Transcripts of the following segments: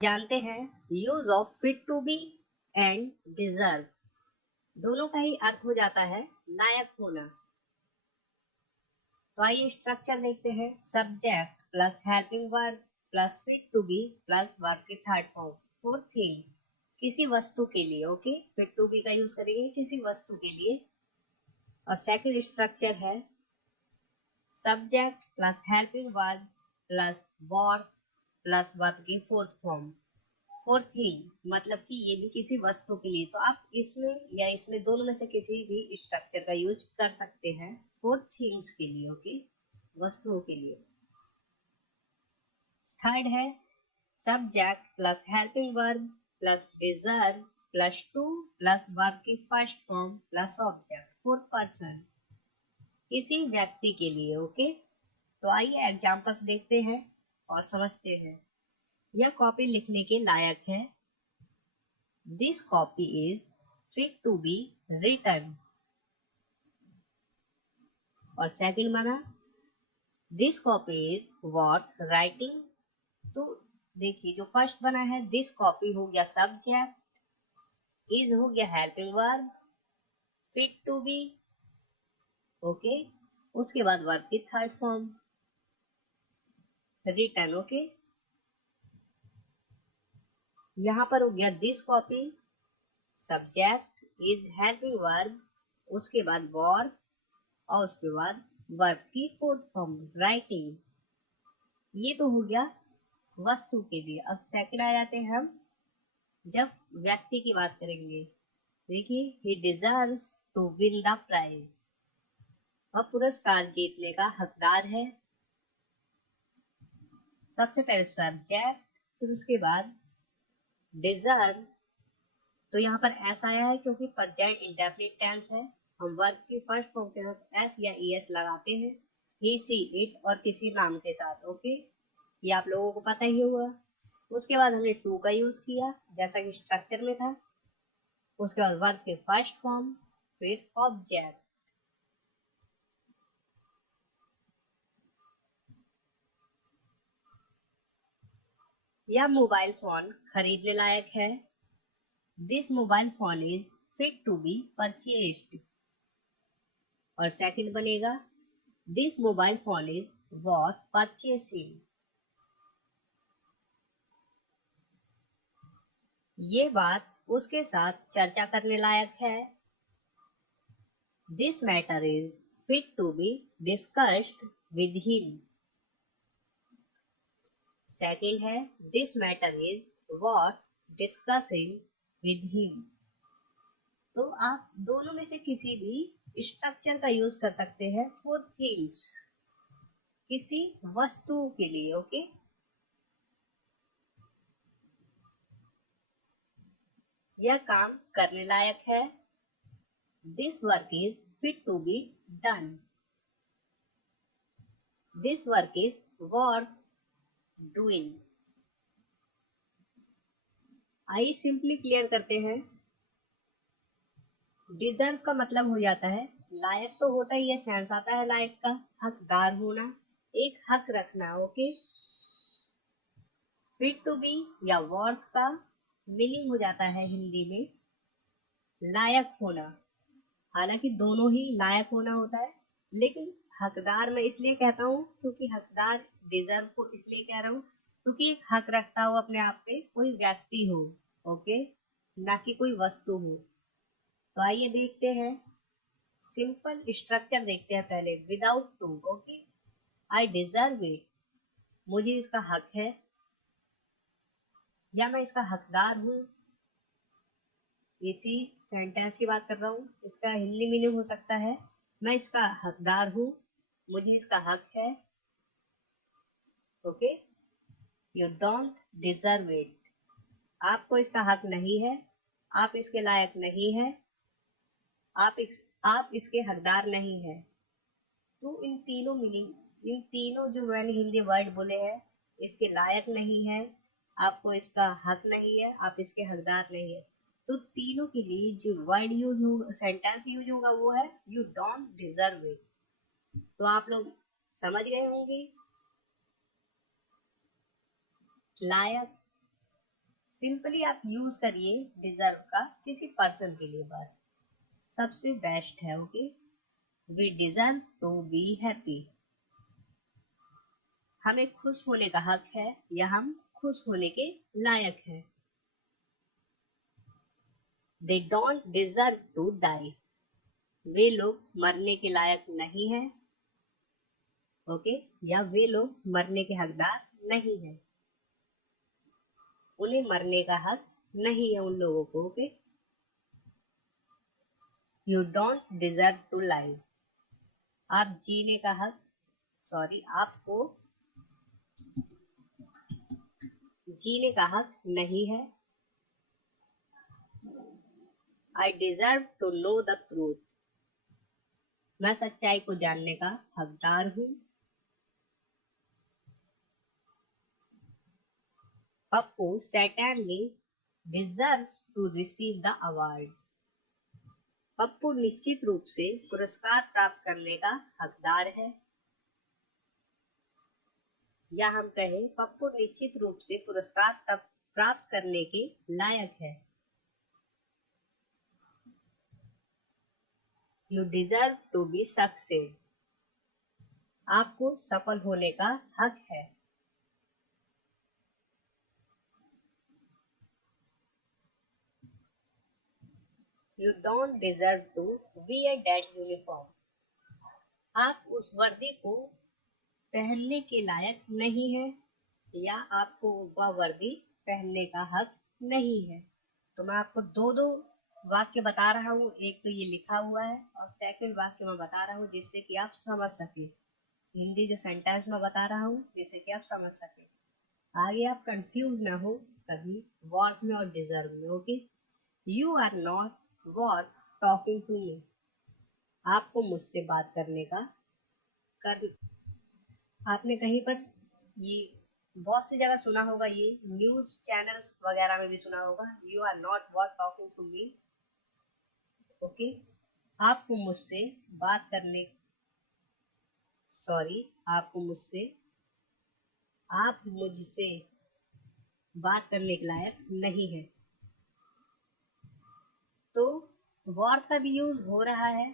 जानते हैं use of fit to be and deserve, दोनों का ही अर्थ हो जाता है लायक होना। तो आइए स्ट्रक्चर देखते हैं। Subject plus helping verb plus fit to be plus verb की थर्ड फॉर्म। फोर्थ थिंग, किसी वस्तु के लिए। ओके, फिट टू बी का यूज करेंगे किसी वस्तु के लिए। और सेकंड स्ट्रक्चर है subject plus helping verb plus verb plus verb की फोर्थ फॉर्म। फोर्थ थिंग मतलब कि ये भी किसी वस्तु के लिए, तो आप इसमें या इसमें दोनों में से किसी भी स्ट्रक्चर का यूज कर सकते हैं फोर्थ थिंग्स के लिए। ओके, वस्तुओं के लिए। थर्ड है subject plus helping verb plus deserve plus to plus verb की first form plus object for person, किसी व्यक्ति के लिए। ओके, तो आइए एग्जांपल्स देखते हैं और समझते हैं। यह कॉपी लिखने के लायक है। This copy is fit to be written। और सेकंड बना this copy is worth writing। तो देखिए जो फर्स्ट बना है this copy हो गया सब्जेक्ट, is हो गया helping verb, fit to be। Okay, उसके बाद वर्ब की थर्ड फॉर्म written। ओके, यहाँ पर हो गया this copy subject, is helping verb, उसके बाद वर्ब और उसके बाद वर्ब की फोर्थ फॉर्म राइटिंग। ये तो हो गया वस्तु के लिए। अब सेकंड आ जाते हैं हम, जब व्यक्ति की बात करेंगे। देखिए he deserves to win the prize, वह पुरस्कार जीतने का हकदार है। सबसे पहले सब्जेक्ट, फिर उसके बाद डिजर्व। तो यहाँ पर ऐसा आया है क्योंकि प्रेजेंट इंडेफिनिट टेंस है, हम वर्ब की फर्स्ट फॉर्म के साथ एस या ई एस लगाते हैं, ही सी इट और किसी नाम के साथ। ओके, ये आप लोगों को पता ही होगा। उसके बाद हमने टू का यूज किया जैसा कि स्ट्रक्चर में था। उसके बाद वर्ब के फर्स्ट फॉर्म, फिर ऑब्जेक्ट। यह मोबाइल फोन खरीदने लायक है। This mobile phone is fit to be purchased. और सेकंड बनेगा this mobile phone is worth purchasing. ये बात उसके साथ चर्चा करने लायक है। This matter is fit to be discussed with him. Second है this matter is worth discussing with him. तो आप दोनों में से किसी भी स्ट्रक्चर का यूज कर सकते हैं फॉर थिंग्स, किसी वस्तु के लिए। ओके, यह काम करने लायक है। This work is fit to be done. This work is worth doing. आइए सिंपली क्लियर करते हैं। डिजर्व का मतलब हो जाता है लायक, तो होता ही है, सेंस आता है लायक का, हकदार होना, एक हक रखना। ओके, फिट टू बी या वर्थ का मीनिंग हो जाता है हिंदी में लायक होना। हालांकि दोनों ही लायक होना होता है, लेकिन हकदार मैं इसलिए कहता हूँ क्योंकि हकदार डिजर्व को इसलिए कह रहा हूँ क्योंकि एक हक रखता हो अपने आप पे कोई व्यक्ति हो। ओके, ना कि कोई वस्तु हो। तो आइए देखते हैं, सिंपल स्ट्रक्चर देखते हैं पहले without to. Okay, I deserve it, मुझे इसका हक है या मैं इसका हकदार हूँ। इसी सेंटेंस की बात कर रहा हूँ, इसका हिंदी मीनिंग हो सकता है मैं इसका हकदार हूँ, मुझे इसका हक है। Okay, you don't deserve it, आपको इसका हक नहीं है, आप इसके लायक नहीं है, आप इसके हकदार नहीं है। तो इन तीनों मीनिंग, इन तीनों जो मैंने हिंदी वर्ड बोले हैं, इसके लायक नहीं है, आपको इसका हक नहीं है, आप इसके हकदार नहीं है। तो तीनों के लिए जो वर्ड यूज होगा, सेंटेंस यूज होगा वो है यू डोंट डिजर्व इट। तो आप लोग समझ गए होंगे लायक सिंपली आप यूज करिए डिजर्व का किसी पर्सन के लिए, बस सबसे बेस्ट है। Okay, we deserve to be happy. हमें खुश होने का हक है या हम खुश होने के लायक हैं। They don't deserve to die. वे लोग मरने के लायक नहीं है। ओके, या वे लोग मरने के हकदार नहीं है। उन्हें मरने का हक नहीं है उन लोगों को। Okay, you don't deserve to live. आप जीने का हक, सॉरी, आपको जीने का हक नहीं है। I deserve to know the truth. मैं सच्चाई को जानने का हकदार हूँ। Pappu certainly deserves to receive the award। Pappu निश्चित रूप से पुरस्कार प्राप्त करने का हकदार है। या हम कहें पप्पू निश्चित रूप से पुरस्कार प्राप्त करने के लायक है। You deserve to be success. आपको सफल होने का हक है। You don't deserve to wear that uniform. आप उस वर्दी को पहनने के लायक नहीं है या आपको वह वर्दी पहनने का हक नहीं है। तो मैं आपको दो वाक्य बता रहा हूँ। एक तो ये लिखा हुआ है और सेकंड वाक्य मैं बता रहा हूँ जिससे कि आप समझ सके। हिंदी जो सेंटेंस मैं बता रहा हूँ जिससे कि आप समझ सके, आगे आप कंफ्यूज ना हो कभी वॉट में और डिजर्व में। Okay, you are not what talking to me. आपको मुझसे बात करने का कर आपने कहीं पर ये बहुत सी जगह सुना होगा, ये न्यूज चैनल वगैरह में भी सुना होगा। You are not what talking to me. Okay, आपको मुझसे बात करने सॉरी आपको मुझसे आप मुझसे बात करने के लायक नहीं है। तो वॉट का भी यूज हो रहा है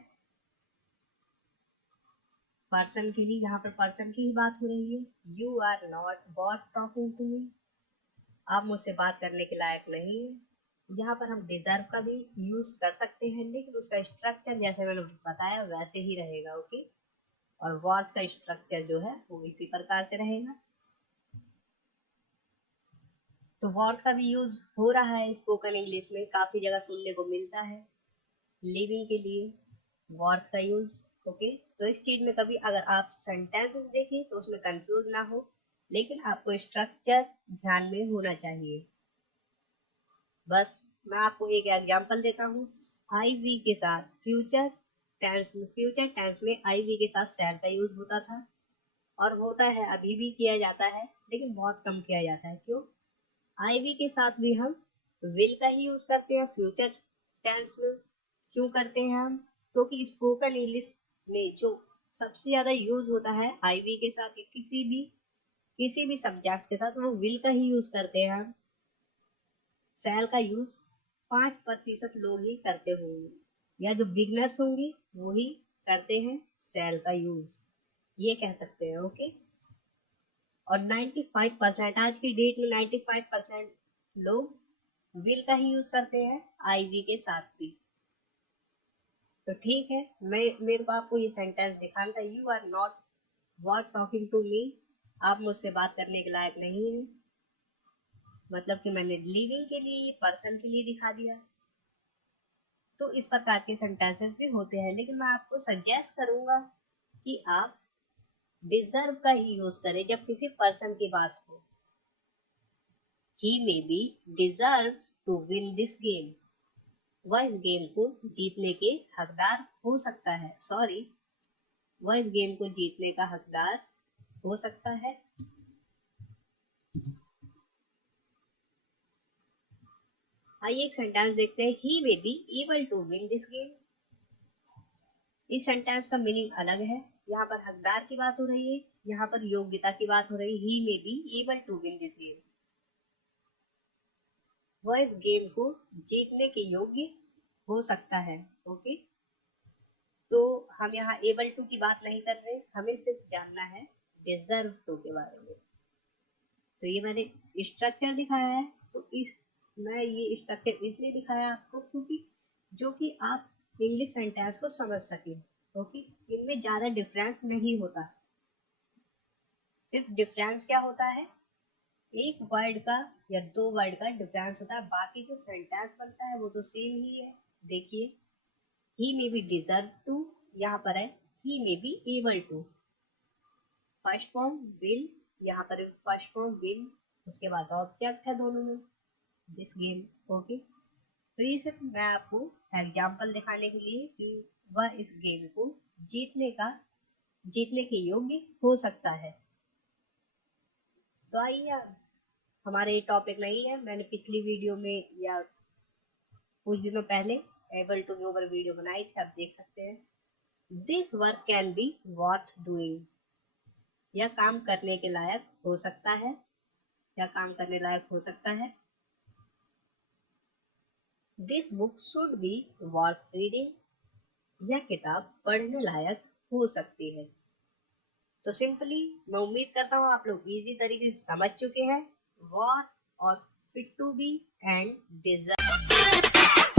पर्सन के लिए। यहाँ पर पर्सन की ही बात हो रही है। You are not what talking to me. आप मुझसे बात करने के लायक नहीं है। यहाँ पर हम डिजर्व का भी यूज कर सकते हैं, लेकिन उसका स्ट्रक्चर जैसे मैंने बताया वैसे ही रहेगा। ओके, और वॉट का स्ट्रक्चर जो है वो इसी प्रकार से रहेगा। तो वॉट का भी यूज हो रहा है स्पोकन इंग्लिश में, काफी जगह सुनने को मिलता है। लिविंग के लिए वॉट का यूज। ओके, तो इस चीज में कभी अगर आप सेंटेंसेस देखें तो उसमें कंफ्यूज ना हो, लेकिन आपको स्ट्रक्चर ध्यान में होना चाहिए। बस मैं आपको एक एग्जांपल देता हूँ। आई वी के साथ फ्यूचर टेंस में आई वी के साथ शैल का यूज होता था और होता है, अभी भी किया जाता है, लेकिन बहुत कम किया जाता है। क्यों? आई वी के साथ भी हम विल का ही यूज करते हैं फ्यूचर टेंस में। क्यों करते हैं हम? क्योंकि स्पोकन इंग्लिश में जो सबसे ज्यादा यूज होता है आई वी के साथ, किसी भी सब्जेक्ट के साथ वो विल का ही यूज करते हैं हम। शैल का यूज 5% लोग ही करते होंगे, या जो बिगनर्स होंगे वो ही करते हैं शैल का यूज, ये कह सकते हैं। ओके, और 95% आज की डेट में 95% लोग विल का ही यूज करते हैं आई वी के साथ भी। तो ठीक है, मेरे को आपको ये सेंटेंस दिखाना था। You are not what talking to me. आप मुझसे बात करने के लायक नहीं है। मतलब कि मैंने लिविंग के लिए, पर्सन के लिए दिखा दिया। तो इस प्रकार के सेंटेंसेस भी होते हैं, लेकिन मैं आपको सजेस्ट करूंगा कि आप डिजर्व का ही यूज करें जब किसी पर्सन की बात हो। He may be deserves to win this game. वह इस गेम को जीतने के हकदार हो सकता है। सॉरी, वह इस गेम को जीतने का हकदार हो सकता है। आइए एक सेंटेंस देखते हैं। He may be able to win this game. इस सेंटेंस का मीनिंग अलग है। यहाँ पर हकदार की बात हो रही है, यहाँ पर योग्यता की बात हो रही है। He may be able to win this game. वह इस गेम को जीतने के योग्य हो सकता है। ओके, तो हम यहाँ एबल टू की बात नहीं कर रहे, हमें सिर्फ जानना है डिजर्व टू के बारे में। तो ये मैंने स्ट्रक्चर दिखाया है, तो मैं ये स्ट्रक्चर इसलिए दिखाया आपको क्योंकि जो कि आप इंग्लिश सेंटेंस को समझ सके। ओके, इनमें ज्यादा डिफरेंस नहीं होता, सिर्फ डिफरेंस क्या होता है, एक वर्ड का या दो वर्ड का डिफरेंस होता है, बाकी जो सेंटेंस बनता है वो तो सेम ही है। देखिए, he may be deserve to, यहाँ पर है he may be able to. First form will, यहाँ पर फर्स्ट फॉर्म विल, उसके बाद ऑब्जेक्ट है दोनों में, दिस गेम। ओके, तो ये सिर्फ मैं आपको एग्जाम्पल दिखाने के लिए कि वह इस गेम को जीतने के योग्य हो सकता है। तो आइए, हमारे ये टॉपिक नहीं है, मैंने पिछली वीडियो में या कुछ दिनों पहले एबल टू के ऊपर वीडियो बनाई थी, आप देख सकते हैं। This work can be worth doing, यह काम करने के लायक हो सकता है, यह काम करने लायक हो सकता है। This book should be worth reading, यह किताब पढ़ने लायक हो सकती है। तो सिंपली मैं उम्मीद करता हूँ आप लोग इजी तरीके से समझ चुके हैं वर्थ और fit to be and deserve.